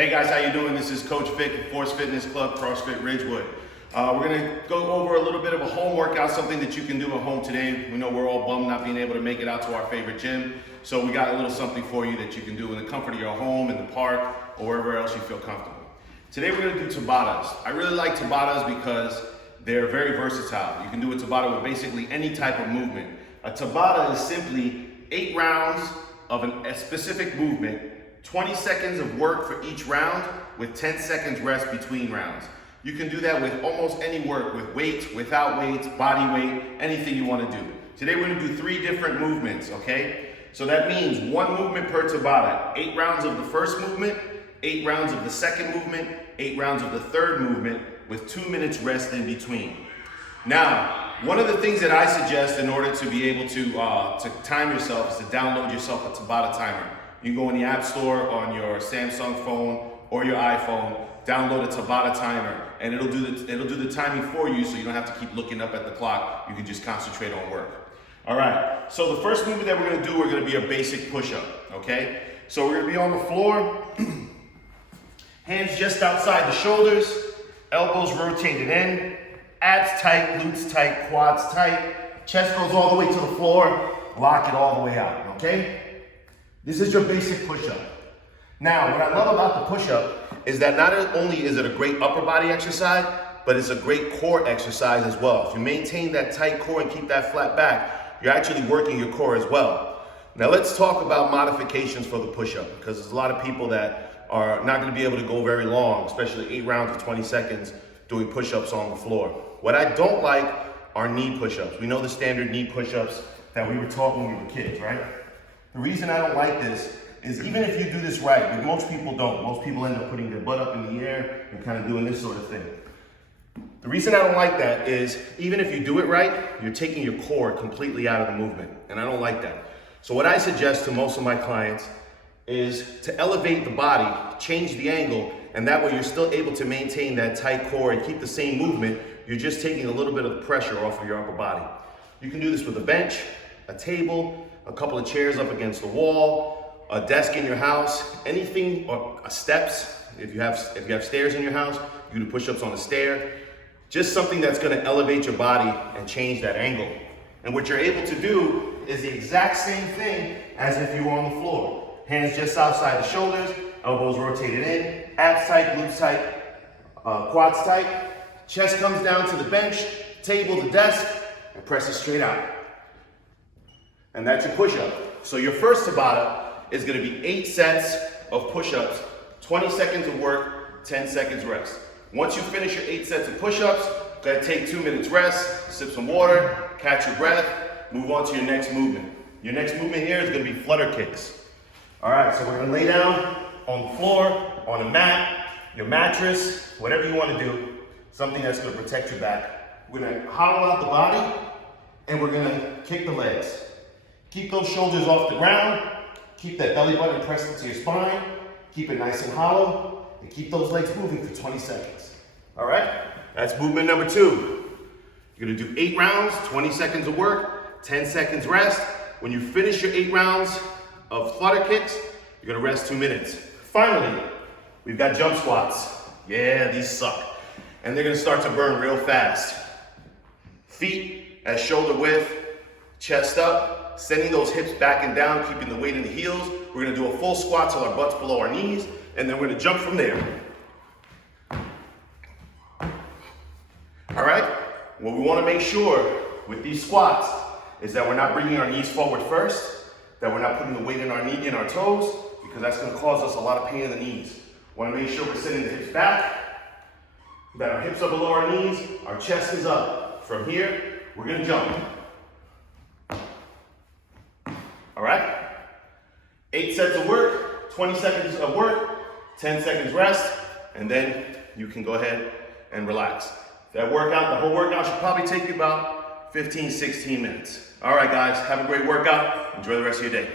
Hey guys, how you doing? This is Coach Vic, Force Fitness Club, CrossFit Ridgewood. We're gonna go over a little bit of a home workout, something that you can do at home today. We know we're all bummed not being able to make it out to our favorite gym. So we got a little something for you that you can do in the comfort of your home, in the park, or wherever else you feel comfortable. Today we're gonna do Tabatas. I really like Tabatas because they're very versatile. You can do a Tabata with basically any type of movement. A Tabata is simply 8 rounds of a specific movement, 20 seconds of work for each round with 10 seconds rest between rounds. You can do that with almost any work, with weights, without weights, body weight, anything you want to do. Today we're going to do 3 different movements, okay? So that means 1 movement per Tabata, 8 rounds of the first movement, 8 rounds of the second movement, 8 rounds of the third movement with 2 minutes rest in between. Now, one of the things that I suggest in order to be able to time yourself is to download yourself a Tabata timer. You can go in the App Store on your Samsung phone or your iPhone, download a Tabata timer, and it'll do the timing for you, so you don't have to keep looking up at the clock. You can just concentrate on work. All right, so the first movement that we're gonna do, we're gonna be a basic push-up, okay? So we're gonna be on the floor, hands just outside the shoulders, elbows rotated in, abs tight, glutes tight, quads tight, chest goes all the way to the floor, lock it all the way out, okay? This is your basic push-up. Now, what I love about the push-up is that not only is it a great upper body exercise, but it's a great core exercise as well. If you maintain that tight core and keep that flat back, you're actually working your core as well. Now let's talk about modifications for the push-up, because there's a lot of people that are not gonna be able to go very long, especially 8 rounds of 20 seconds doing push-ups on the floor. What I don't like are knee push-ups. We know the standard knee push-ups that we were taught when we were kids, right? The reason I don't like this is even if you do this right, but most people don't. Most people end up putting their butt up in the air and kind of doing this sort of thing. The reason I don't like that is even if you do it right, you're taking your core completely out of the movement, and I don't like that. So what I suggest to most of my clients is to elevate the body, change the angle, and that way you're still able to maintain that tight core and keep the same movement. You're just taking a little bit of the pressure off of your upper body. You can do this with a bench, a table, a couple of chairs up against the wall, a desk in your house, anything, or steps. If you have stairs in your house, you can do push-ups on a stair. Just something that's gonna elevate your body and change that angle. And what you're able to do is the exact same thing as if you were on the floor. Hands just outside the shoulders, elbows rotated in, abs tight, glutes tight, quads tight. Chest comes down to the bench, table, the desk, and press it straight out. And that's your push-up. So your first Tabata is gonna be 8 sets of push-ups, 20 seconds of work, 10 seconds rest. Once you finish your 8 sets of push-ups, go ahead, take 2 minutes rest, sip some water, catch your breath, move on to your next movement. Your next movement here is gonna be Flutter Kicks. All right, so we're gonna lay down on the floor, on a mat, your mattress, whatever you wanna do, something that's gonna protect your back. We're gonna hollow out the body, and we're gonna kick the legs. Keep those shoulders off the ground, keep that belly button pressed into your spine, keep it nice and hollow, and keep those legs moving for 20 seconds. All right, that's movement number 2. You're gonna do 8 rounds, 20 seconds of work, 10 seconds rest. When you finish your 8 rounds of Flutter Kicks, you're gonna rest 2 minutes. Finally, we've got jump squats. Yeah, these suck. And they're gonna start to burn real fast. Feet at shoulder width, chest up, sending those hips back and down, keeping the weight in the heels. We're gonna do a full squat till our butt's below our knees, and then we're gonna jump from there. All right? What we wanna make sure with these squats is that we're not bringing our knees forward first, that we're not putting the weight in our toes, because that's gonna cause us a lot of pain in the knees. Wanna make sure we're sending the hips back, that our hips are below our knees, our chest is up. From here, we're gonna jump. All right? 8 sets of work, 20 seconds of work, 10 seconds rest, and then you can go ahead and relax. That workout, the whole workout should probably take you about 15, 16 minutes. All right, guys, have a great workout. Enjoy the rest of your day.